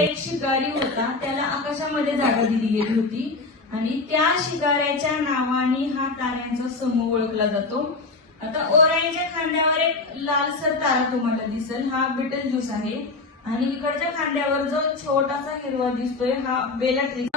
एक शिकारी होता, त्याला आकाशामध्ये जागा दिली गेली होती आणि त्या शिकाऱ्याच्या नावाने हा ताऱ्यांचा समूह ओळखला जातो. आता ओरायनच्या खांद्यावर एक लालसर तारा तुम्हाला दिसेल, हा बिटल ज्यूस आहे आणि इकडच्या खांद्यावर जो छोटासा हिरवा दिसतोय हा बेलाट्रिक्स